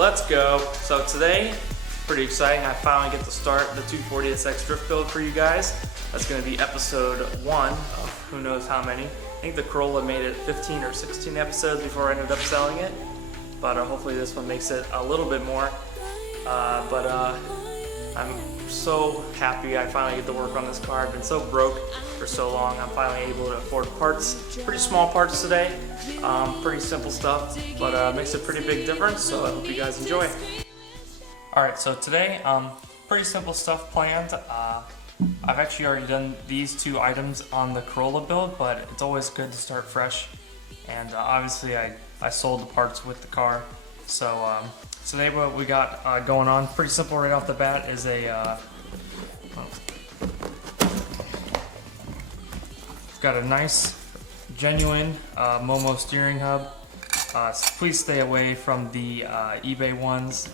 Let's go. So today, pretty exciting. I finally get to start the 240SX drift build for you guys. That's going to be episode 1 of who knows how many. I think the Corolla made it 15 or 16 episodes before I ended up selling it. But hopefully this one makes it a little bit more. I'm so happy I finally get to work on this car. I've been so broke for so long. I'm finally able to afford parts. Pretty small parts today. Pretty simple stuff, but makes a pretty big difference, so I hope you guys enjoy. Alright, so today, pretty simple stuff planned. I've actually already done these 2 items on the Corolla build, but it's always good to start fresh. And obviously I sold the parts with the car. So today what we got going on, pretty simple right off the bat, is got a nice, genuine Momo steering hub. Please stay away from the eBay ones.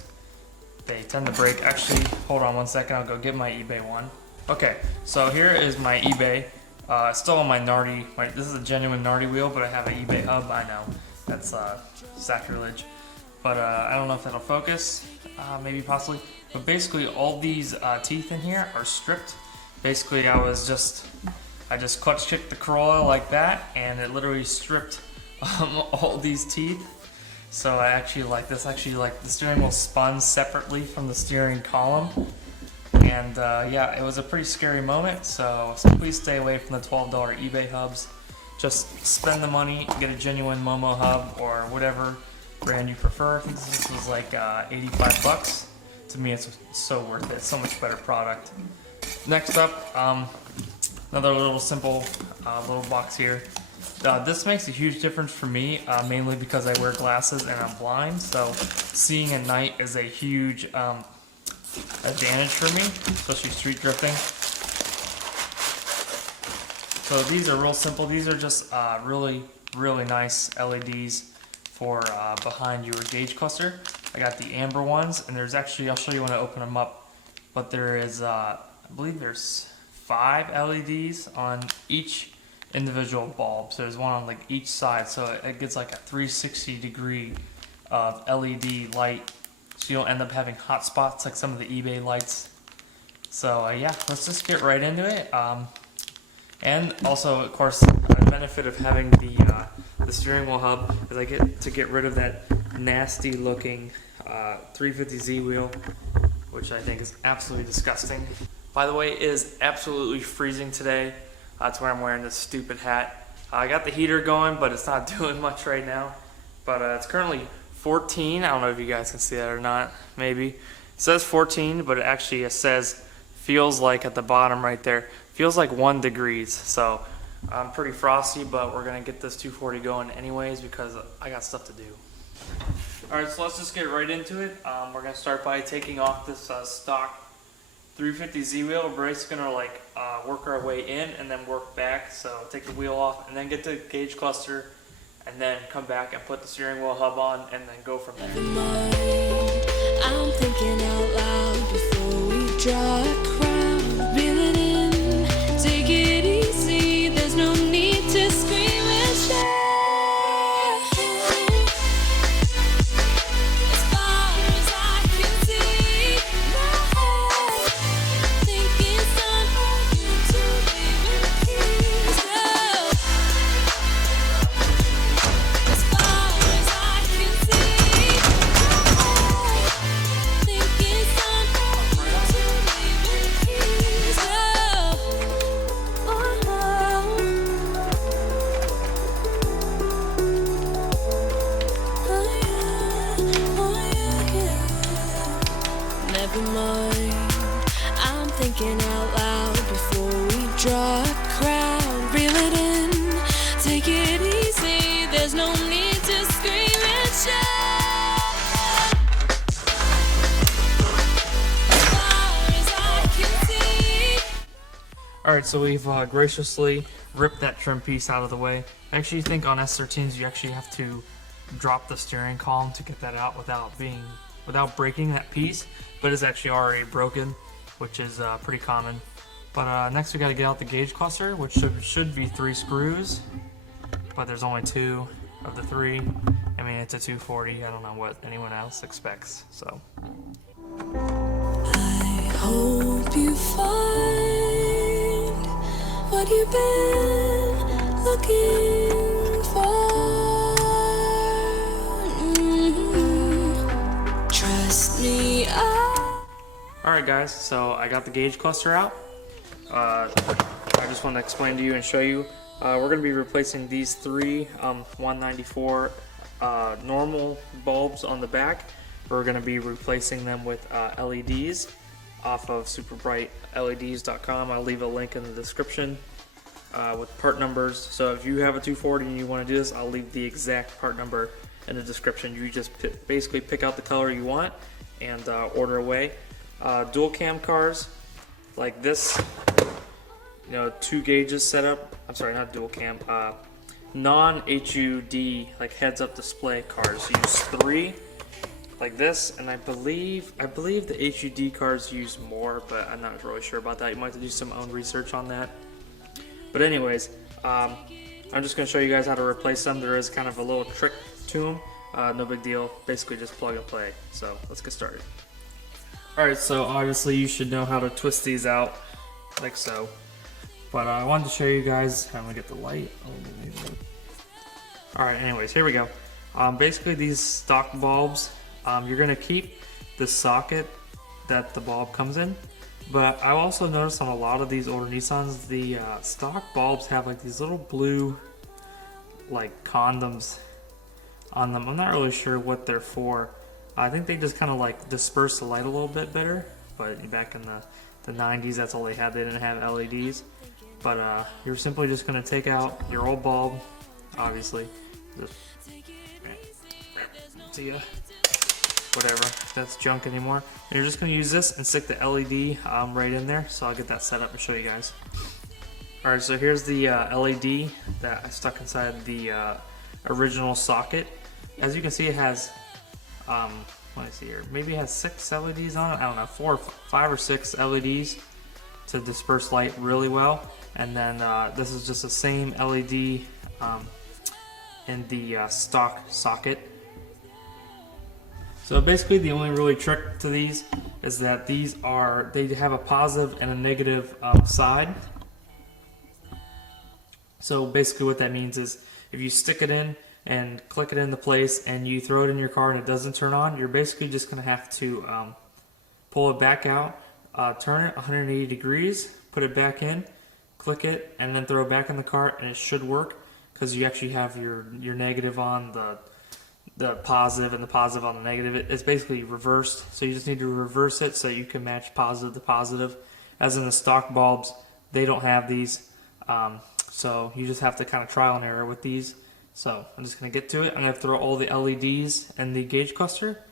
They tend to break. Actually, hold on one second, I'll go get my eBay one. Okay, so here is my eBay. Still on my Nardi. This is a genuine Nardi wheel, but I have an eBay hub. I know, that's sacrilege. But I don't know if that'll focus, maybe possibly. But basically all these teeth in here are stripped. Basically I just clutch kicked the Corolla like that, and it literally stripped all these teeth. So I actually like this. Actually, like the steering wheel spun separately from the steering column, and yeah, it was a pretty scary moment. So please stay away from the $12 eBay hubs. Just spend the money, get a genuine Momo hub or whatever brand you prefer. I think this was like 85 bucks. To me, it's so worth it. So much better product. Next up, another little simple little box here. This makes a huge difference for me, mainly because I wear glasses and I'm blind, so seeing at night is a huge advantage for me, especially street drifting. So these are real simple. These are just really nice LEDs for behind your gauge cluster. I got the amber ones, and there's actually, I'll show you when I open them up, but there is, I believe there's 5 LEDs on each individual bulb. So there's one on like each side, so it gets like a 360 degree of LED light, so you don't end up having hot spots like some of the eBay lights. So yeah, let's just get right into it. And also, of course, the benefit of having the steering wheel hub is I get to get rid of that nasty looking 350Z wheel, which I think is absolutely disgusting. By the way, it is absolutely freezing today. That's why I'm wearing this stupid hat. I got the heater going, but it's not doing much right now. But it's currently 14. I don't know if you guys can see that or not, maybe. It says 14, but it says, feels like at the bottom right there, feels like 1 degrees. So I'm pretty frosty, but we're gonna get this 240 going anyways because I got stuff to do. All right, so let's just get right into it. We're gonna start by taking off this stock 350Z wheel. We're basically gonna like work our way in and then work back. So take the wheel off and then get the gauge cluster, and then come back and put the steering wheel hub on, and then go from there. I'm thinking out loud before we draw a crowd. Reel it in, take it easy. There's no need to scream and shout. I'm thinking out loud before we draw a crowd. Reel it in, take it easy. There's no need to scream and shout. As far as I can see. Alright, so we've graciously ripped that trim piece out of the way. I actually think on S13s you actually have to drop the steering column to get that out without breaking that piece, but it's actually already broken, which is pretty common. But next we got to get out the gauge cluster, which should be 3 screws, but there's only 2. of the three. I mean, it's a 240. I don't know what anyone else expects. So. I hope you find what you've been looking for. Trust me, Alright guys, so I got the gauge cluster out. I just want to explain to you and show you. We're going to be replacing these three 194 normal bulbs on the back. We're going to be replacing them with LEDs off of superbrightleds.com. I'll leave a link in the description with part numbers. So if you have a 240 and you want to do this, I'll leave the exact part number in the description. You just basically pick out the color you want and order away. Dual cam cars like this, you know, 2 gauges setup. I'm sorry, not dual cam. Non-HUD like heads-up display cars use 3 like this, and I believe the HUD cars use more, but I'm not really sure about that. You might have to do some own research on that. But anyways, I'm just going to show you guys how to replace them. There is kind of a little trick to them. No big deal. Basically just plug and play. So let's get started. Alright, so obviously you should know how to twist these out like so. But I wanted to show you guys how to get the light. Alright, anyways, here we go. Basically these stock bulbs, you're going to keep the socket that the bulb comes in. But I also noticed on a lot of these older Nissans, the stock bulbs have like these little blue like condoms on them. I'm not really sure what they're for. I think they just kind of like disperse the light a little bit better. But back in the 90s, that's all they had. They didn't have LEDs. But you're simply just going to take out your old bulb, obviously. Just, see ya. Whatever, that's junk anymore. And you're just going to use this and stick the LED right in there. So I'll get that set up and show you guys. Alright, so here's the LED that I stuck inside the original socket. As you can see, it has, let me see here, maybe it has 6 LEDs on it. I don't know, 5 or 6 LEDs to disperse light really well. And then this is just the same LED in the stock socket. So basically the only really trick to these is that they have a positive and a negative side. So basically what that means is if you stick it in and click it into place and you throw it in your car and it doesn't turn on, you're basically just going to have to pull it back out, turn it 180 degrees, put it back in, click it, and then throw it back in the cart, and it should work because you actually have your negative on the positive and the positive on the negative. It's basically reversed, so you just need to reverse it so you can match positive to positive. As in the stock bulbs, they don't have these, so you just have to kind of trial and error with these. So I'm just going to get to it. I'm going to throw all the LEDs in the gauge cluster,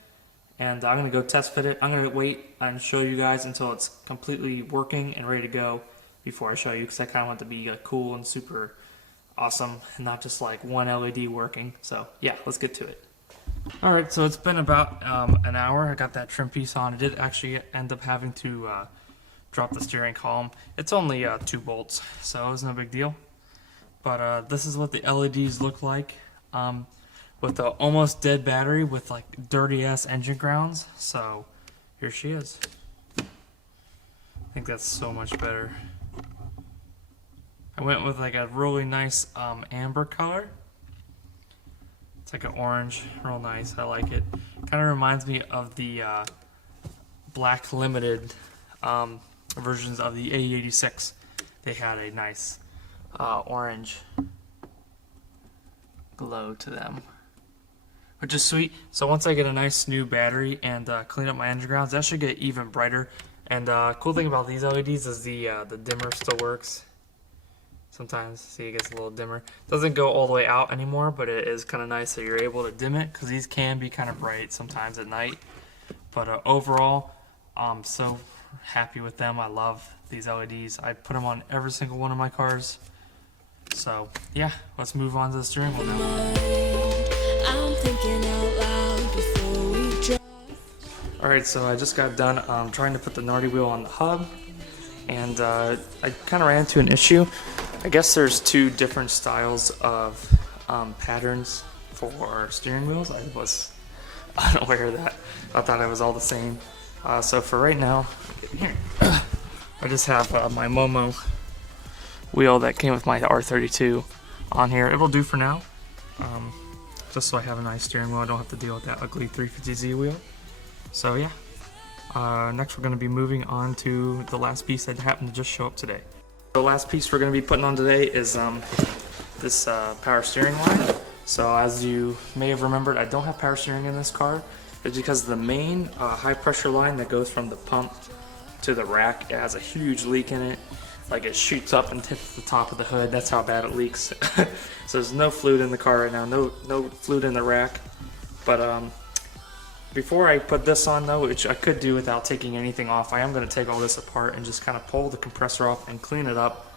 and I'm going to go test fit it. I'm going to wait and show you guys until it's completely working and ready to go before I show you, because I kind of want it to be cool and super awesome and not just like one LED working. So yeah, let's get to it. Alright, so it's been about an hour. I got that trim piece on. I did actually end up having to drop the steering column. It's only 2 bolts, so it was no big deal. But this is what the LEDs look like with the almost dead battery with like dirty ass engine grounds. So here she is. I think that's so much better. I went with like a really nice amber color. It's like an orange, real nice. I like it. Kind of reminds me of the black limited versions of the AE86. They had a nice orange glow to them, which is sweet. So once I get a nice new battery and clean up my engine grounds, that should get even brighter. And cool thing about these LEDs is the dimmer still works. Sometimes, see, it gets a little dimmer. Doesn't go all the way out anymore, but it is kind of nice that you're able to dim it, because these can be kind of bright sometimes at night. But overall, I'm so happy with them. I love these LEDs. I put them on every single one of my cars. So yeah, let's move on to the steering wheel now. I'm thinking out loud before we drive. Alright, so I just got done trying to put the Nardi wheel on the hub, and I kind of ran into an issue. I guess there's 2 different styles of patterns for steering wheels. I was unaware of that. I thought it was all the same. So for right now, here, I just have my Momo wheel that came with my R32 on here. It will do for now. Just so I have a nice steering wheel. I don't have to deal with that ugly 350Z wheel. So yeah. Next we're going to be moving on to the last piece that happened to just show up today. The last piece we're going to be putting on today is this power steering line. So as you may have remembered, I don't have power steering in this car. It's because the main high pressure line that goes from the pump to the rack, it has a huge leak in it. Like it shoots up and hits the top of the hood. That's how bad it leaks. So there's no fluid in the car right now, no fluid in the rack. But before I put this on though, which I could do without taking anything off, I am going to take all this apart and just kind of pull the compressor off and clean it up,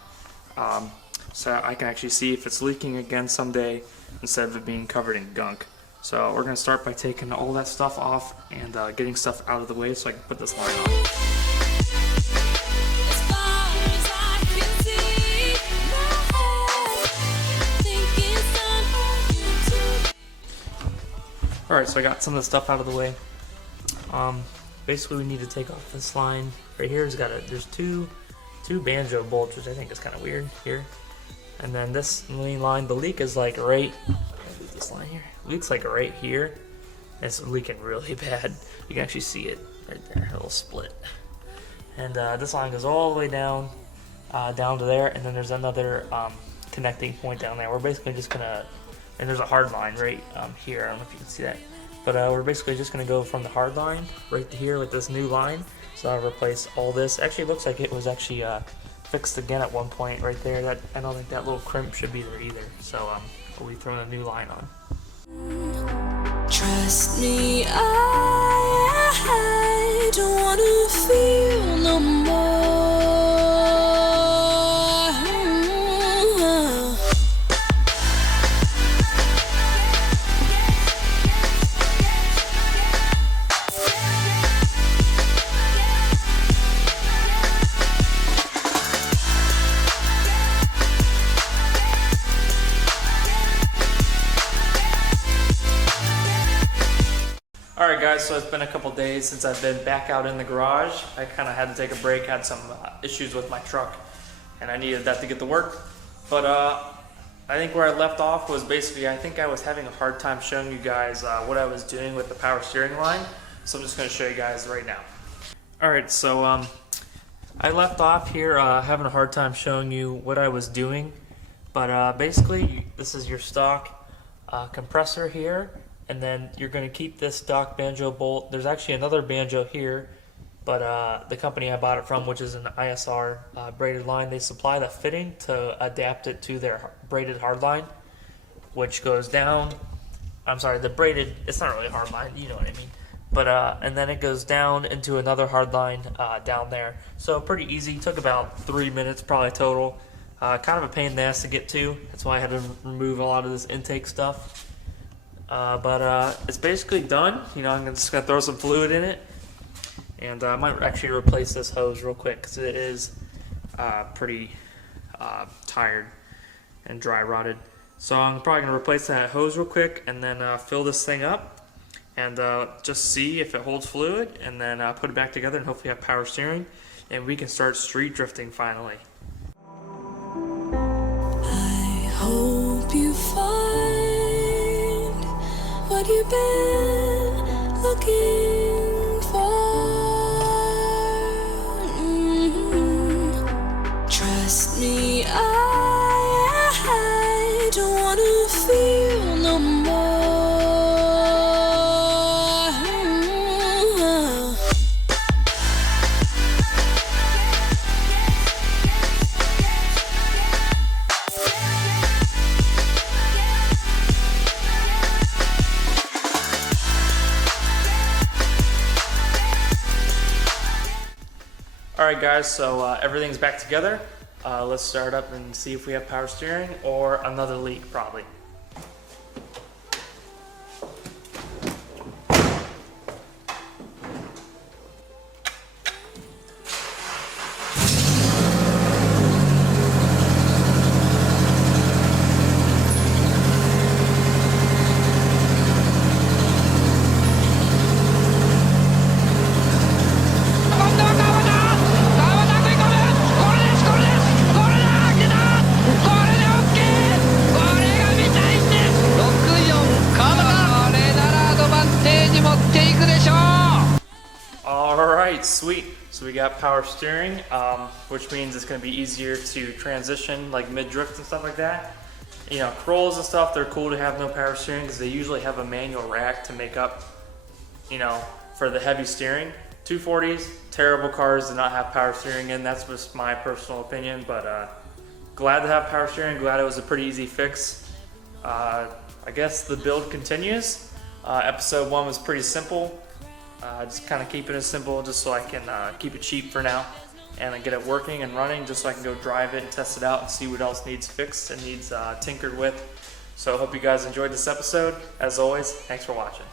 so I can actually see if it's leaking again someday instead of it being covered in gunk. So we're going to start by taking all that stuff off and getting stuff out of the way so I can put this line on. Alright, so I got some of the stuff out of the way. Basically we need to take off this line. Right here there's two banjo bolts, which I think is kind of weird here. And then this main line, the leak is like right, this line here, leaks like right here. It's leaking really bad. You can actually see it right there, a little split. And this line goes all the way down to there, and then there's another connecting point down there. We're basically just gonna, and there's a hard line right here. I don't know if you can see that, but we're basically just gonna go from the hard line right to here with this new line. So I'll replace all this. Actually, it looks like it was actually fixed again at one point right there. That I don't think that little crimp should be there either. So we'll be throwing a new line on. Trust me, I don't wanna feel no more. Alright guys, so it's been a couple days since I've been back out in the garage. I kind of had to take a break, had some issues with my truck, and I needed that to get to work. But I think where I left off was basically, I think I was having a hard time showing you guys what I was doing with the power steering line. So I'm just going to show you guys right now. Alright, so I left off here having a hard time showing you what I was doing. But basically, this is your stock compressor here. And then you're going to keep this stock banjo bolt. There's actually another banjo here, but the company I bought it from, which is an ISR braided line, they supply the fitting to adapt it to their braided hard line, which goes down. I'm sorry, the braided, it's not really a hard line, you know what I mean. But and then it goes down into another hard line down there. So pretty easy. Took about 3 minutes probably total. Kind of a pain in the ass to get to. That's why I had to remove a lot of this intake stuff. But it's basically done. You know, I'm just going to throw some fluid in it. And I might actually replace this hose real quick because it is pretty tired and dry rotted. So I'm probably going to replace that hose real quick and then fill this thing up and just see if it holds fluid, and then put it back together and hopefully have power steering, and we can start street drifting finally. I hope you find what you've been looking for. Trust me, I don't wanna feel no more. Alright guys, so everything's back together. Let's start up and see if we have power steering or another leak probably. sweet. So we got power steering, which means it's going to be easier to transition like mid-drift and stuff like that. You know, Corollas and stuff, they're cool to have no power steering because they usually have a manual rack to make up, you know, for the heavy steering. 240s, terrible cars do not have power steering in. That's just my personal opinion, but glad to have power steering. Glad it was a pretty easy fix. I guess the build continues. Episode 1 was pretty simple. Just kind of keeping it simple just so I can keep it cheap for now and then get it working and running just so I can go drive it and test it out and see what else needs fixed and needs tinkered with. So I hope you guys enjoyed this episode. As always, thanks for watching.